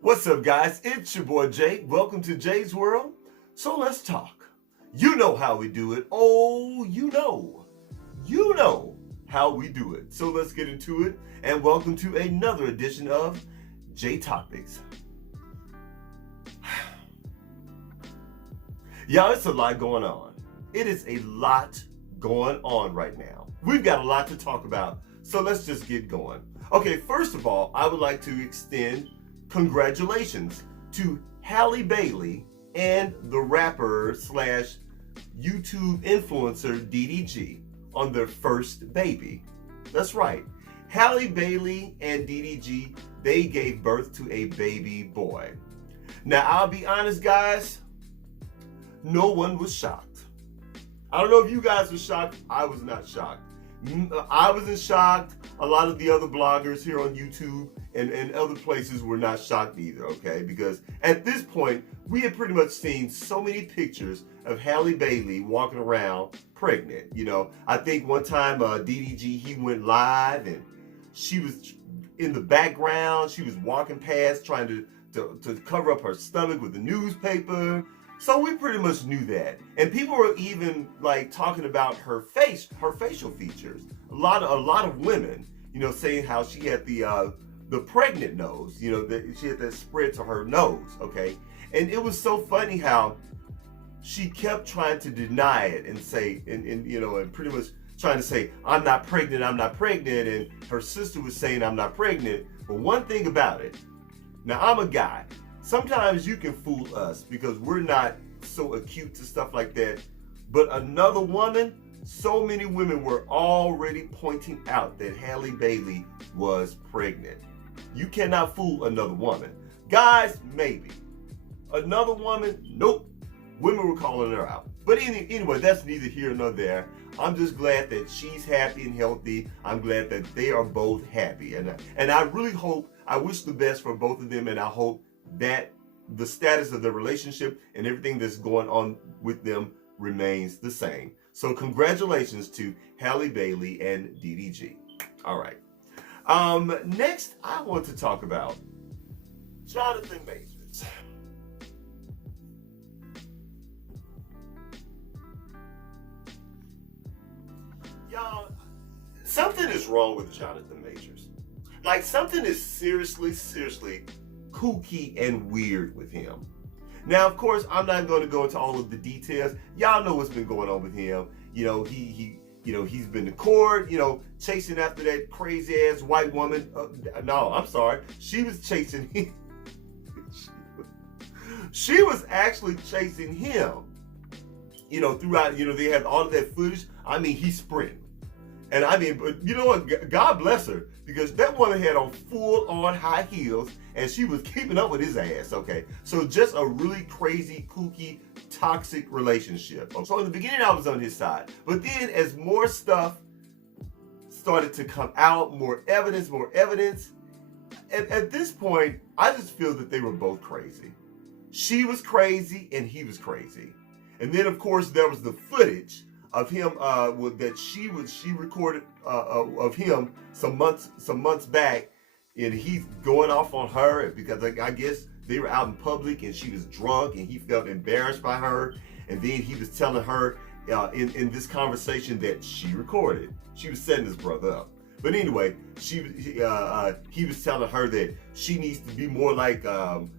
What's up, guys? It's your boy Jake. Welcome to Jay's World. So let's talk. You know how we do it. Oh, you know how we do it. So let's get into it. And welcome to another edition of J Topics. Y'all, it's a lot going on. It is a lot going on right now. We've got a lot to talk about. So let's just get going. Okay, first of all, I would like to extend congratulations to Halle Bailey and the rapper slash YouTube influencer DDG on their first baby. That's right. Halle Bailey and DDG, they gave birth to a baby boy. Now, I'll be honest, guys, no one was shocked. I don't know if you guys were shocked. I was not shocked. I wasn't shocked. A lot of the other bloggers here on YouTube and other places were not shocked either, okay? Because at this point, we had pretty much seen so many pictures of Halle Bailey walking around pregnant. You know, I think one time DDG, he went live and she was in the background. She was walking past trying to cover up her stomach with the newspaper. So we pretty much knew that. And people were even like talking about her facial features. A lot of women, you know, saying how she had the pregnant nose, you know, that she had that spread to her nose, okay? And it was so funny how she kept trying to deny it and say, and you know, and pretty much trying to say, I'm not pregnant. And her sister was saying, I'm not pregnant. But one thing about it, now I'm a guy. Sometimes you can fool us because we're not so acute to stuff like that. But another woman, so many women were already pointing out that Halle Bailey was pregnant. You cannot fool another woman. Guys, maybe. Another woman, nope. Women were calling her out. But anyway, that's neither here nor there. I'm just glad that she's happy and healthy. I'm glad that they are both happy. And I really hope, I wish the best for both of them, and I hope that the status of the relationship and everything that's going on with them remains the same. So congratulations to Halle Bailey and DDG. All right. Next, I want to talk about Jonathan Majors. Y'all, something is wrong with Jonathan Majors. Like, something is seriously kooky and weird with him. Now, of course, I'm not going to go into all of the details. Y'all know what's been going on with him. You know, he's been to court, you know, chasing after that crazy ass white woman. No, I'm sorry. She was chasing him. She was actually chasing him. You know, throughout, you know, they have all of that footage. I mean, he's sprinting. And I mean, but you know what? God bless her, because that woman had on full-on high heels and she was keeping up with his ass, okay? So just a really crazy, kooky, toxic relationship. So in the beginning, I was on his side. But then as more stuff started to come out, more evidence, at this point, I just feel that they were both crazy. She was crazy and he was crazy. And then, of course, there was the footage of him that she recorded of him some months back, and he's going off on her because I guess they were out in public and she was drunk and he felt embarrassed by her, and then he was telling her in this conversation that she recorded. She was setting his brother up. But anyway, he was telling her that she needs to be more like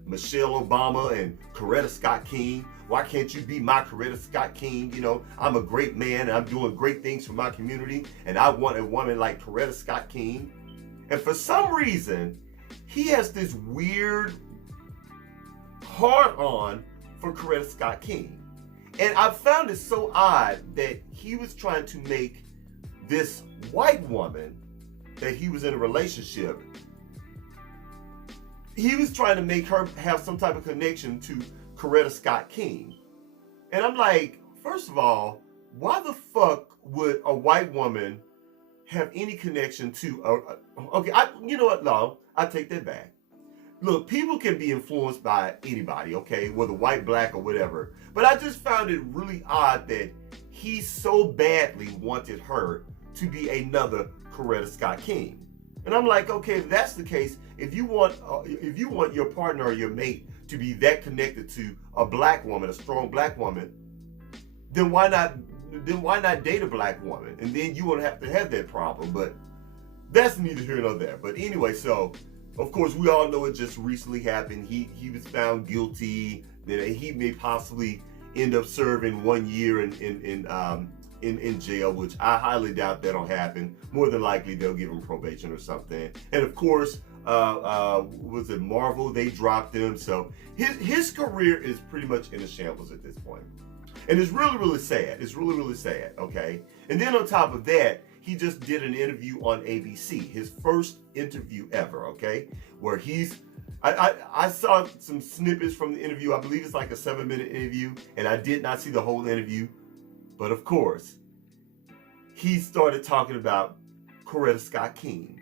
Michelle Obama and Coretta Scott King. Why can't you be my Coretta Scott King? You know, I'm a great man and I'm doing great things for my community, and I want a woman like Coretta Scott King. And for some reason, he has this weird hard-on for Coretta Scott King. And I found it so odd that he was trying to make this white woman that he was in a relationship, he was trying to make her have some type of connection to Coretta Scott King. And I'm like, first of all, why the fuck would a white woman have any connection to okay, you know what, no, I take that back. Look, people can be influenced by anybody, okay, whether white, black, or whatever. But I just found it really odd that he so badly wanted her to be another Coretta Scott King. And I'm like, okay, if that's the case, if you want your partner or your mate to be that connected to a black woman, a strong black woman, then why not date a black woman? And then you won't have to have that problem. But that's neither here nor there. But anyway, so of course we all know it just recently happened. He was found guilty. That he may possibly end up serving 1 year in jail, which I highly doubt that'll happen. More than likely they'll give him probation or something. And of course, was it Marvel? They dropped him. So his career is pretty much in a shambles at this point. And it's really, really sad. It's really, really sad, okay? And then on top of that, he just did an interview on ABC, his first interview ever, okay? Where I saw some snippets from the interview. I believe it's like a 7-minute interview, and I did not see the whole interview. But of course, he started talking about Coretta Scott King.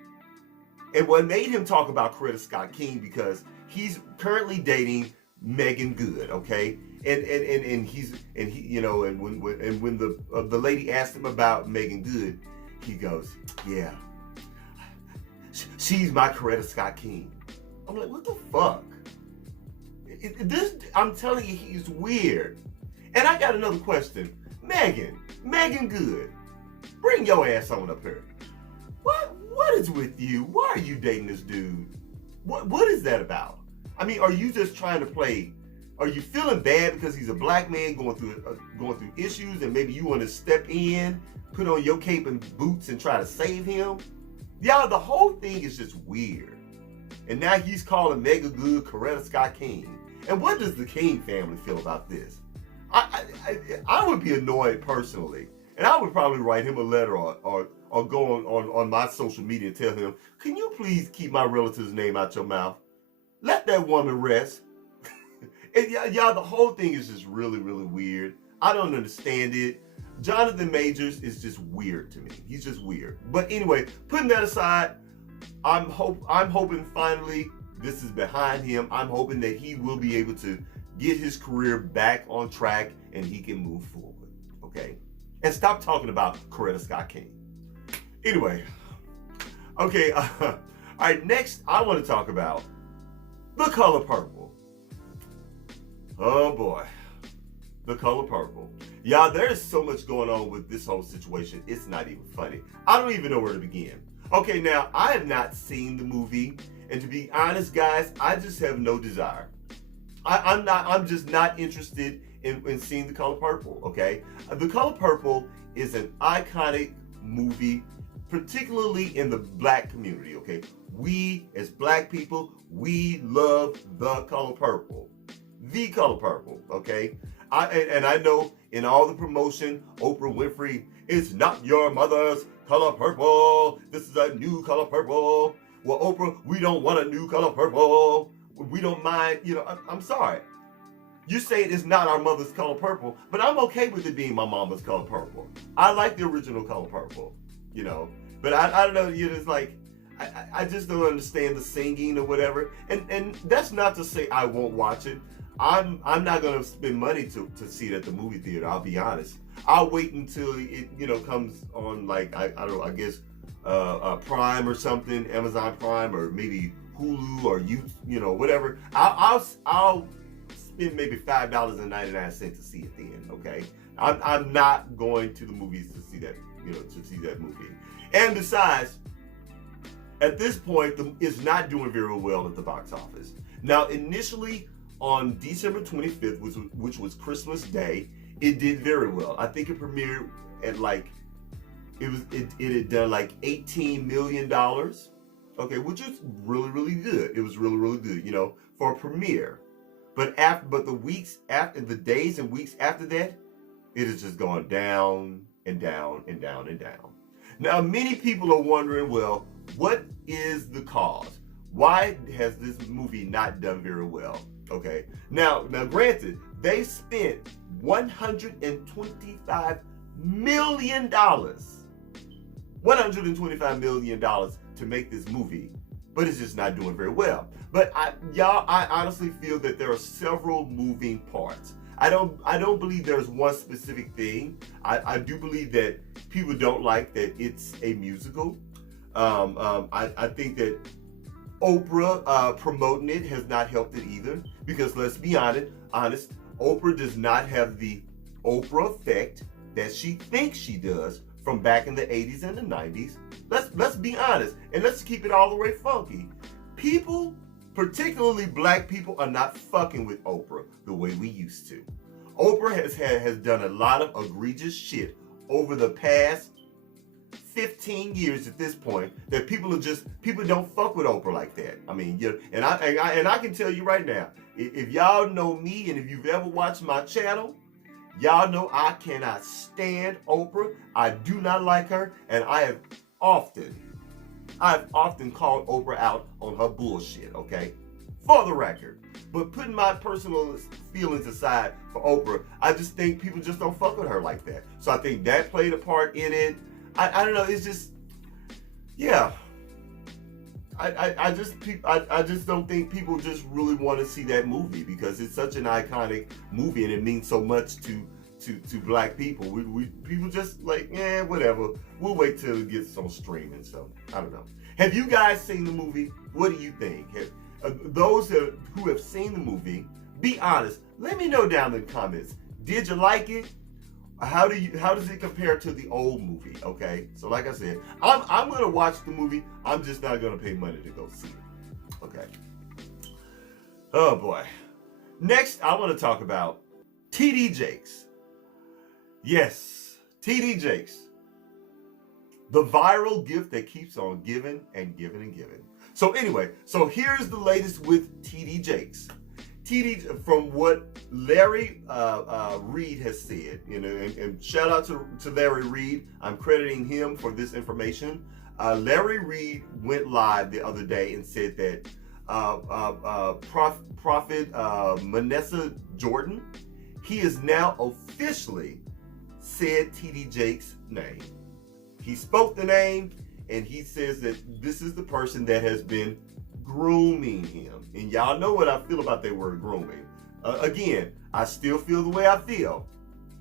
And what made him talk about Coretta Scott King, because he's currently dating Megan Good, okay? And when the lady asked him about Megan Good, he goes, yeah, she's my Coretta Scott King. I'm like, what the fuck? I'm telling you, he's weird. And I got another question. Megan Good, bring your ass on up here. What is with you? Why are you dating this dude? What is that about? I mean, are you just trying to play? Are you feeling bad because he's a black man going through issues, and maybe you want to step in, put on your cape and boots and try to save him? Y'all, the whole thing is just weird. And now he's calling Megan Good Coretta Scott King. And what does the King family feel about this? I would be annoyed personally, and I would probably write him a letter or go on my social media and tell him, can you please keep my relative's name out your mouth? Let that woman rest. And y'all, the whole thing is just really, really weird. I don't understand it. Jonathan Majors is just weird to me. He's just weird. But anyway, putting that aside, I'm hoping finally this is behind him. I'm hoping that he will be able to get his career back on track and he can move forward, okay? And stop talking about Coretta Scott King. Anyway, okay, all right, next I want to talk about The Color Purple. Oh boy, The Color Purple. Y'all, there is so much going on with this whole situation. It's not even funny. I don't even know where to begin. Okay, now, I have not seen the movie, and to be honest, guys, I just have no desire. I'm just not interested in seeing The Color Purple, okay? The Color Purple is an iconic movie, particularly in the black community, okay? We, as black people, we love The Color Purple. The Color Purple, okay? I know in all the promotion, Oprah Winfrey, it's not your mother's color purple. This is a new color purple. Well, Oprah, we don't want a new color purple. We don't mind, I'm sorry. You say it's not our mother's color purple, but I'm okay with it being my mama's color purple. I like the original color purple, But I don't know, it's like, I just don't understand the singing or whatever. And that's not to say I won't watch it. I'm not gonna spend money to see it at the movie theater, I'll be honest. I'll wait until it comes on, like, I don't know, I guess Prime or something, Amazon Prime, or maybe Hulu or whatever. I'll spend maybe $5.99 to see it then, okay? I'm not going to the movies to see that, to see that movie. And besides, at this point, it's not doing very well at the box office. Now, initially, on December 25th, which was Christmas Day, it did very well. I think it premiered at it had done like $18 million, okay, which is really, really good. It was really, really good, for a premiere. But the days and weeks after that, it has just gone down and down and down and down. Now, many people are wondering, well, what is the cause? Why has this movie not done very well? Okay, now granted, they spent $125 million. $125 million to make this movie, but it's just not doing very well. But I honestly feel that there are several moving parts. I don't believe there's one specific thing. I do believe that people don't like that it's a musical. I think that Oprah promoting it has not helped it either, because let's be honest, Oprah does not have the Oprah effect that she thinks she does from back in the 80s and the 90s. Let's be honest, and let's keep it all the way funky. People, particularly black people, are not fucking with Oprah the way we used to. Oprah has done a lot of egregious shit over the past 15 years at this point that people don't fuck with Oprah like that. I mean, and I can tell you right now, if y'all know me and if you've ever watched my channel, y'all know I cannot stand Oprah. I do not like her, and I've often called Oprah out on her bullshit, okay? For the record. But putting my personal feelings aside for Oprah, I just think people just don't fuck with her like that. So I think that played a part in it. I don't know, it's just, yeah. I just don't think people just really want to see that movie, because it's such an iconic movie and it means so much to black people. People just like, whatever. We'll wait till it gets on streaming. So I don't know. Have you guys seen the movie? What do you think? Those who have seen the movie, be honest. Let me know down in the comments. Did you like it? How does it compare to the old movie? Okay, so like I said, I'm gonna watch the movie. I'm just not gonna pay money to go see it. Okay. Oh boy. Next, I want to talk about tdjakes. Yes, tdjakes. The viral gift that keeps on giving and giving and giving. So anyway, so here's the latest with tdjakes. From what Larry Reed has said, and shout out to Larry Reed. I'm crediting him for this information. Larry Reed went live the other day and said that Prophet Manasseh Jordan, he has now officially said tdjakes' name. He spoke the name, and he says that this is the person that has been grooming him. And y'all know what I feel about that word grooming. Again, I still feel the way I feel.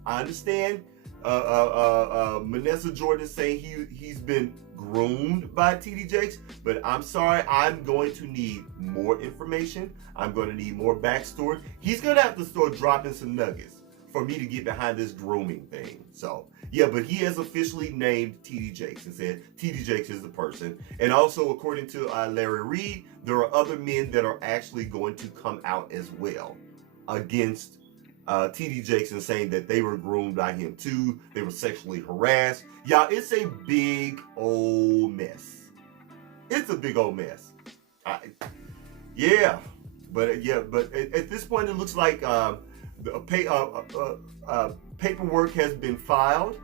I understand Manasseh Jordan saying he's been groomed by tdjakes, but I'm sorry, I'm going to need more information. I'm going to need more backstory. He's going to have to start dropping some nuggets for me to get behind this grooming thing. So yeah, but he has officially named tdjakes and said tdjakes is the person. And also, according to Larry Reed, there are other men that are actually going to come out as well against tdjakes and saying that they were groomed by him too. They were sexually harassed. Y'all, it's a big old mess. It's a big old mess. Yeah, but at this point, it looks like paperwork has been filed,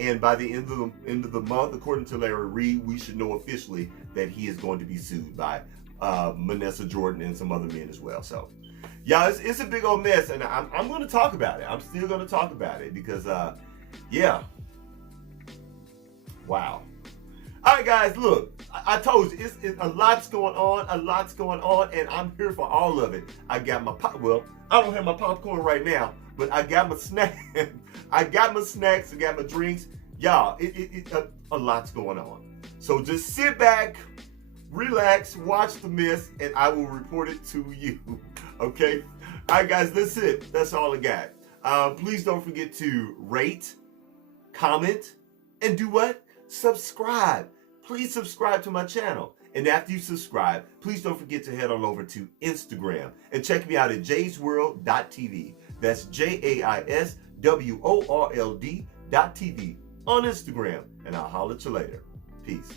and by the end of the month, according to Larry Reed, we should know officially that he is going to be sued by Manasseh Jordan and some other men as well. So, yeah, it's a big old mess, and I'm going to talk about it. I'm still going to talk about it because, yeah, wow. All right, guys, look, I told you, it's a lot's going on, and I'm here for all of it. I got my I don't have my popcorn right now, but I got my snack. I got my snacks. I got my drinks. Y'all, a lot's going on. So just sit back, relax, watch the mess, and I will report it to you. Okay? All right, guys, that's it. That's all I got. Please don't forget to rate, comment, and do what? Subscribe. Please subscribe to my channel. And after you subscribe, please don't forget to head on over to Instagram and check me out at JaisWorldtv. That's JaisWorld.tv on Instagram. And I'll holler at you later. Peace.